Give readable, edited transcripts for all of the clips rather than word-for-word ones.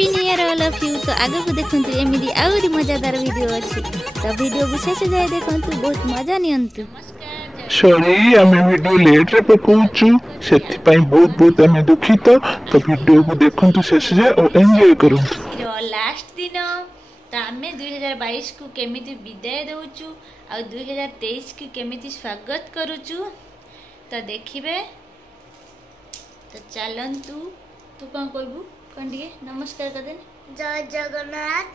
Happy new year all of you. तो आगे को देखंतु एमिदी आउरी मजादार वीडियो अछि तो वीडियो विशेष जाय देखंतु बहुत मजा नियंतु। सॉरी आमे वीडियो लेट रे पकाउछु सेति पई बहुत बहुत आमे दुखित तो वीडियो को देखंतु शेष जाय और एंजॉय करंतु। जो लास्ट दिन तो आमे 2022 को केमिति विदाय देउछु और 2023 की केमिति स्वागत करूछु तो देखिबे। तो चलंतु तू कौन कहबू कौन दिए नमस्कार कर दे। जय जगन्नाथ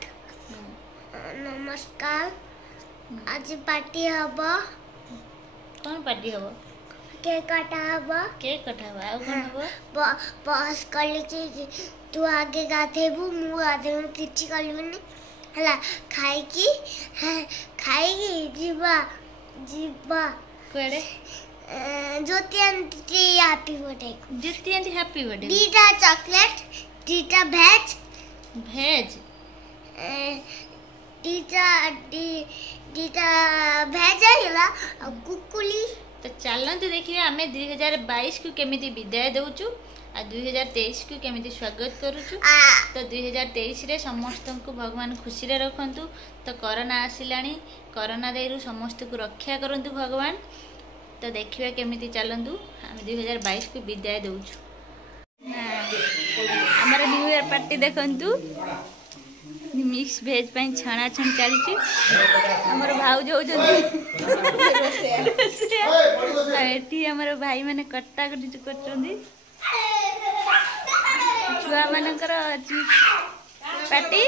नमस्कार। आज पार्टी हब कौन पार्टी हब केक काटा हब आ कौन हब बस कली कि तू आगे गाधेबू मु गाधेबू किछि कलिबनी हला खाइकी जीवा कोड़े ज्योति आंटी हैप्पी बर्थडे दीटा चॉकलेट दीटा भेज दीटा भेज आइला कुकुली। तो चलते देखिए आम 2022 को केमिति विदाय देउछु आ 2023 को केमिति स्वागत करूछु। तो 2023 रे समस्त को भगवान खुशी रे रखंतु। तो कोरोना आसिलानी कोरोना देरु समस्त को रक्षा करंतु भगवान। तो देखिए केमिति चलंतु आम 2022 को विदाय देउछु। हमारा न्यू ईयर पार्टी देखंतु मिक्स भेज पे छाणा छाण चली हमर भाउज होती हमर भाई माने कट्टा कटी करछंदी छुआ मानकर पार्टी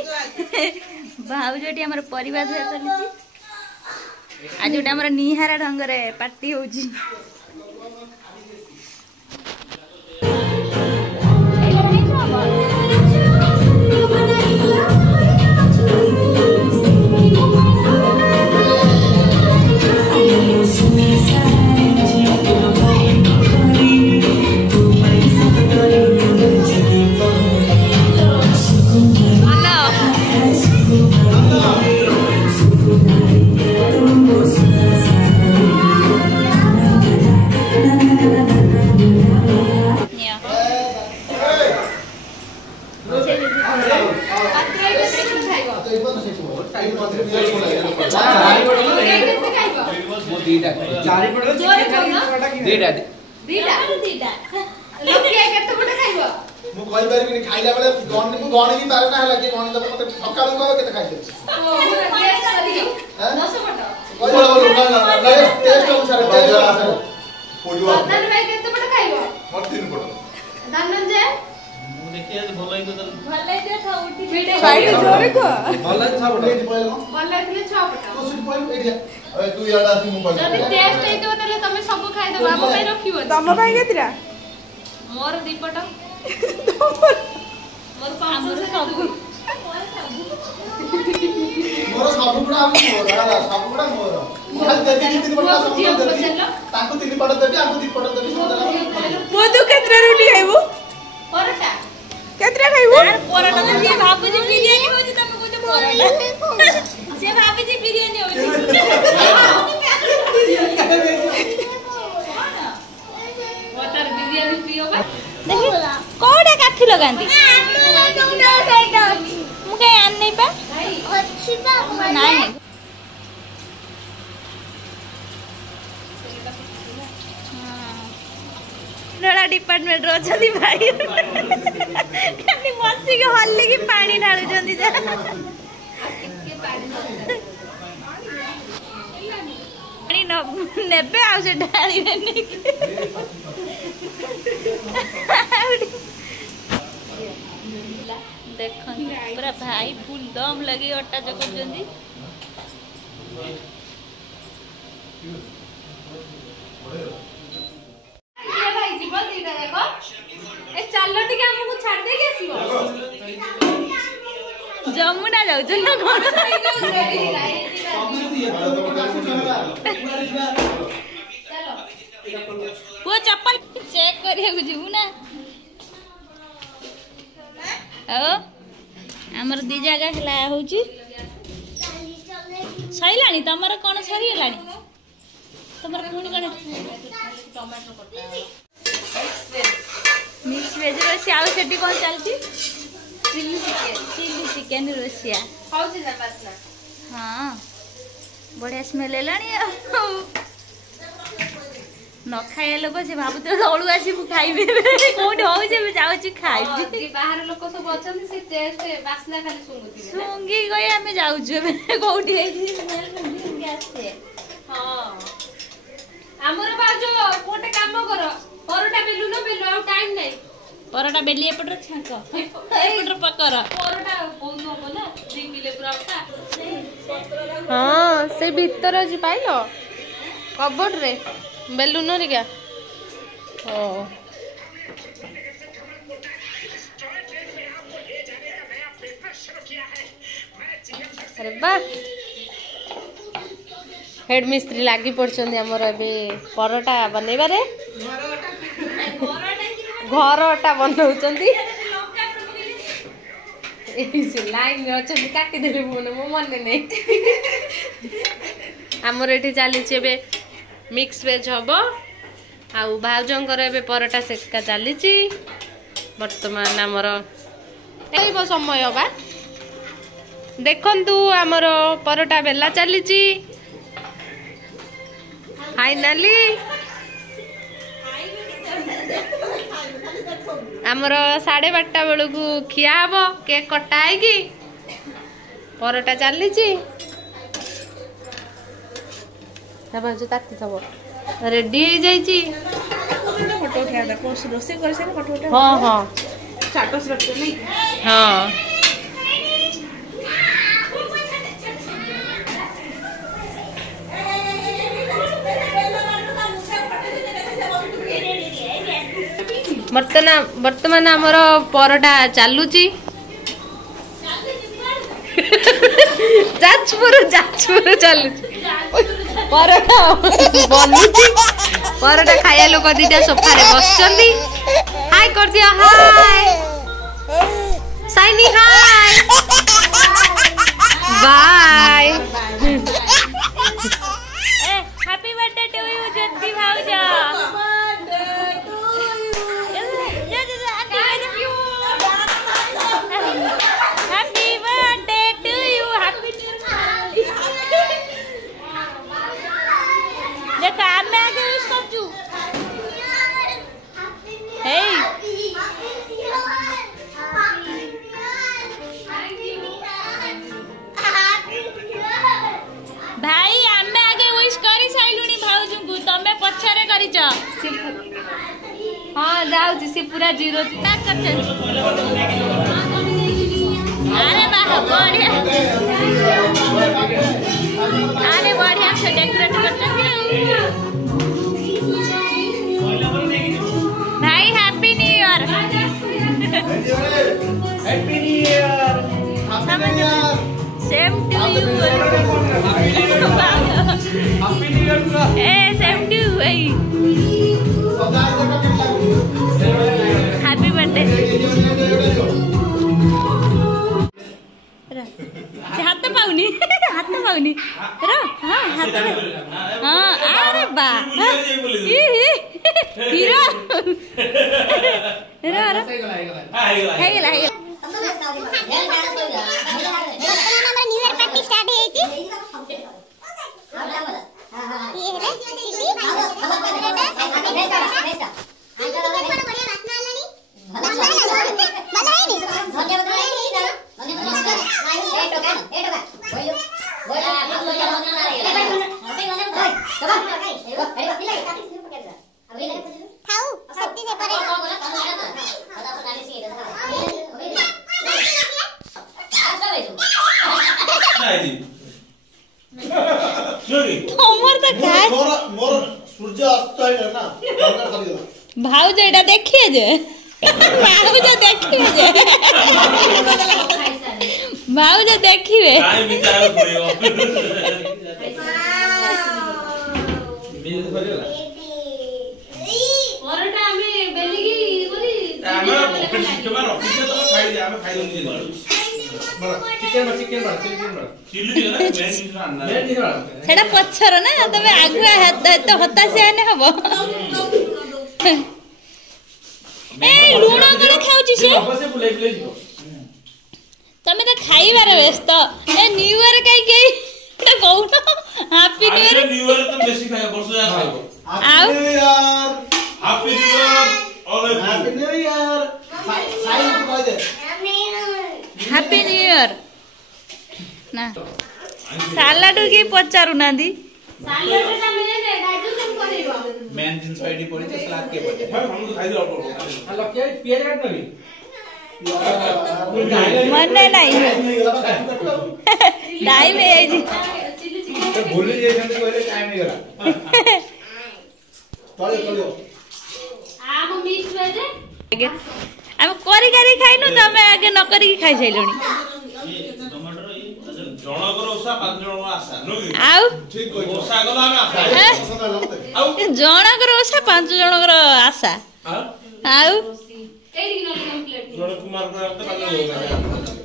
भाउजटी हमर परिवार चली आज गोटे हमर निहारा ढंग रे पार्टी होउची। मोर दीपट मोर पामर सब मोर सब गुडा सब गुडा मोर खाली देती तीन पट सब देती ताको तीन पट देती आको दीपट देती मो तू केतरा रोटी खाइबो परोटा केतरा खाइबो परोटा तो जे भाबू जी बिरयानी होची तमे कोते परोटा से भाबी जी बिरयानी होची वाटर बिरयानी पियो बा देखि कोडा काठी लगांती मुके आन नहीं पा अच्छी बा नहीं नड़ा डिपार्टमेंट रो छदी भाई कनी मसी के हल्ले की पानी ढालु जंदी जा पानी नेबे आ से ढाली ने देखो पूरा भाई फुल दम लगी अट्टा चकुचंदी भाई जीवन दीटा देखो ए चलो टिके हमको छाड़ दे के आसीबो जमुना जाउ ना वो चप्पल चेक करिया को जीवू ना आमर दी जगह हला होची सैलानी तमर कोन सरी हलानी तमर पुणी कोन टमाटो करता मिक्स वेज रो से आउ सेटी कोन चलती चिल्ली चिकन चिकेन रोसिया हाँ बढ़िया स्मेल है न खाए लोक से भावुत तलू आसबू खाइबे कौट हो खाइबी बाहर लोक सब अच्छा से टेस्ट बास्ना खाली सुंगी गई आम जाऊे कौटी हाँ आमर बा जो गोटे काम कर परोटा बेलू न बेलू आ टाइम नहीं परोटा बेली एपटर छाक एपटर पकर परोटा बहुत हो ना 2 किलो पूरा हाँ से भीतर जी पाइल कबोर्ड रे बेलून रिका ओ अरे बा हेड मिस्त्री लागी पड़छन हमर अबे परोटा बनेबारे घरटा बनाउछन्ती लाइन में अच्छा काटी देले मो मन नहीं हमर एठी चली छे मिक्स वेज हम आउ भाउजंकर ए परोटा सेका चली बर्तमान आमर समय बा देखंतु आमर परोटा बेला चली फाइनाली आमर 12:30 बेलू खिया हम केक कटा है परोटा चली ताती थब रेडी हो जाइए हाँ हाँ हाँ वर्तमान आमर परोटा चलुची जाजपुर चलु परोटा बनुची परोटा खाया लोक दीटा सोफा रे बसचंदी हाय कर दिया hi Saini hi bye happy birthday to you Jyoti भाऊजा भाई आमे आगे विश करी साइलुनी भाउजू को तमे पछरे करी छ हां जाऊ जी से पूरा जीरो ना करते अरे वाह बढ़िया अरे बढ़िया से डेकोरेट करते भाई happy new year happy new year same to you happy new year a same to happy birthday हाथ पाउनी रो हाँ हाथ हाँ अरे बा हीरो हेगला भाउज एटा देखिए जे भाउज देखिए जे भाउज देखिए परोटा हमें बेली की बोली हमरा पॉकेट सिस्टम रखी दे तो खाई दे हमें खाई दूंगी चिकन सेटा पछर ना तबे आगुआ तो हतासे आने हबो ए लूणा करे खाउची से तमे तो खाइबार व्यस्त ए न्यू ईयर कई कई तो कहू happy new year. New year तो बेसी खाए वर्ष जा खाइबो। आउ happy new year all happy new year साइन कह दे हैप्पी न्यू ईयर ना सालाडू की पचारु नांदी सालाड ता मिले ने गाजू सब करेबो मेन जिंस आईडी पड़ी छ सलाद के पड़े हम तो खाइ दे ऑल्प हेलो के पियाज काट नबी मन नहीं टाइम है जी चिली चिकन भूल जे जंदी कहले टाइम नहीं गला चलो आम मिक्स वेज हम करी करी खाइनु तमे आगे न करी खाइ छैलुनी टमाटर जनकर ओसा 5 जन आशा नो कि आउ ठीक कहि ओसा गला हम आशा आउ जनकर ओसा 5 जनकर आशा आउ एडी न कंप्लीट जन कुमार को तो बाल होगा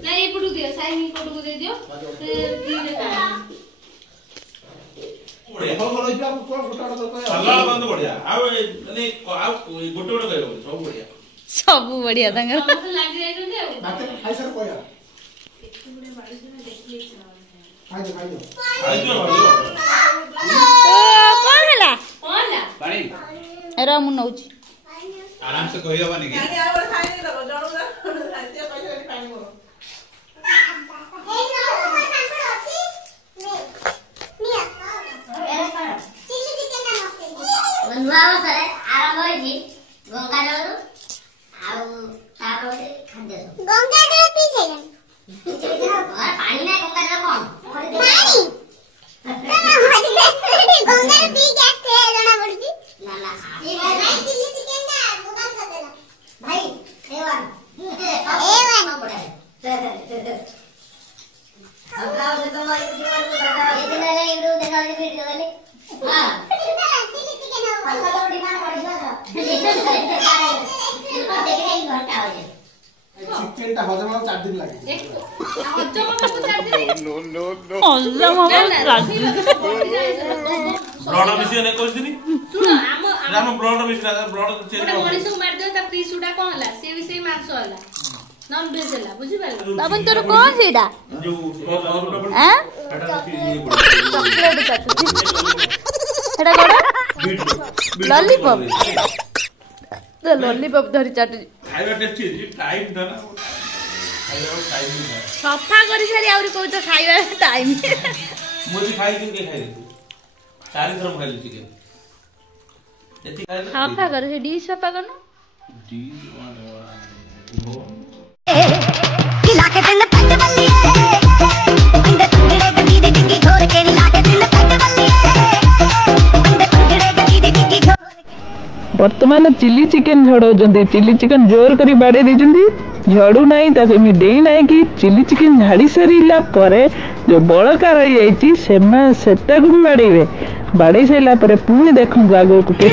ना ये पटु दियो साइन पटु को दे दियो दी दे देखो बोलो इबा कोन गोटा तो कह सलाद बंद बढ़िया आउ माने आउ गोटे गोटे कहबो सब बढ़िया सब बढ़िया तंगर मत लाग जाय रे दे बात खाइ सर कोया पुरे बाड़ी से देखली खाइ दो खाइ दो कौन हैला होला पानी रा मु नउची आराम से कहि हबनी कि यानी आवर खाइ नै दबो जणुरा साहित्य पैसा पानी मोर चिकन ता हजम 4 दिन लागे हजम को चार दिन अल्लाह ब्लड मिशन ने कहि दिनी सुन आम ब्लड मिशन ब्लड चेंज गोटे मनीष को मार दे ता पीसुडा कोन हला से भी से मांस हला नॉन वेज हला बुझि पाल बाबन तोर कौन सीडा जो हैं चॉकलेट चॉकलेट एटा कोडा लॉलीपॉप तो लॉलीपॉप धरी चाटू खाइबा टेस्टी जी टाइम था ना खाइबा टाइम नहीं सफा करी सारी आउरी कोइ तो खाइबा टाइम मोदी खाइ के खाइ चार थर खाइ चिकन एती खाइ सफा कर से डिश सफा करनो डिश खिला के दिन पट बल्लिए इंदे टुकड़े गदी दे डिंगी घोर के खिला के दिन पट बल्लिए इंदे टुकड़े गदी दे डिंगी घोर वर्तमान चिली चिकेन झड़ाऊँ चिली चिकेन जोर कर बाड़े देती झड़ू ना ताकि डेई ना कि चिली चिकेन झाड़ी सारा पर जो बड़का रही से भी बाड़े बाड़े सारा पुणी देखो आगे के